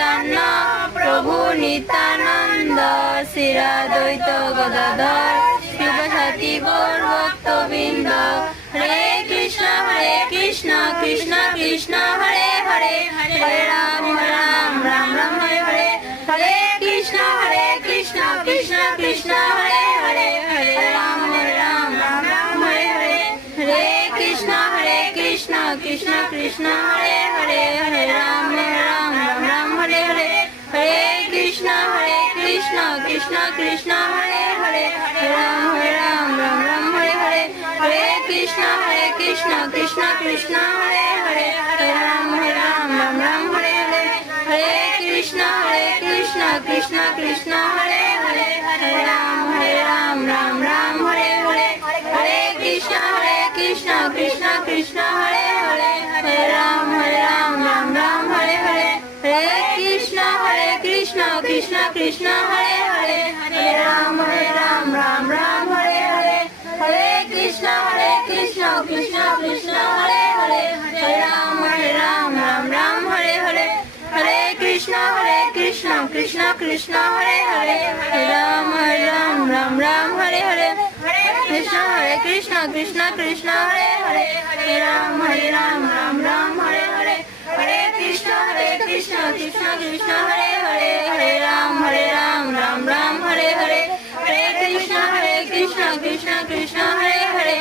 চৈতন্য প্রভু নিত্যানন্দ শ্রীরাদ্বৈত গদাধর শিবসাথী গৌর ভক্তবৃন্দ। হরে কৃষ্ণ কৃষ্ণ কৃষ্ণ হরে হরে, হরে রাম রাম রাম হরে হরে। হরে কৃষ্ণ কৃষ্ণ কৃষ্ণ হরে হরে, হরে রাম রাম রাম হরে হরে। হরে কৃষ্ণ কৃষ্ণ কৃষ্ণ হরে হরে, হরে রাম রাম হরে হরে। হরে কৃষ্ণ কৃষ্ণ কৃষ্ণ হরে হরে, হরে রাম রাম হরে হরে। হরে কৃষ্ণ কৃষ্ণ কৃষ্ণ হরে হরে, হরে রাম রাম হরে হরে। হরে কৃষ্ণ কৃষ্ণ কৃষ্ণ হরে হরে, হরে রাম রাম হরে হরে। হরে কৃষ্ণ কৃষ্ণ কৃষ্ণ হরে হরে, হরে রাম রাম হরে হরে। হরে কৃষ্ণ কৃষ্ণ কৃষ্ণ হরে হরে, হরে রাম রাম হরে হরে। হরে কৃষ্ণ কৃষ্ণ কৃষ্ণ হরে হরে, হরে রাম রাম হরে হরে। হরে কৃষ্ণ কৃষ্ণ কৃষ্ণ হরে হরে, হরে রাম রাম হরে হরে। হরে কৃষ্ণ কৃষ্ণ হরে হরে, হরে রাম রাম হরে হরে। হরে কৃষ্ণ কৃষ্ণ কৃষ্ণ হরে হরে, হরে রাম রাম হরে হরে। হরে কৃষ্ণ কৃষ্ণ কৃষ্ণ হরে হরে,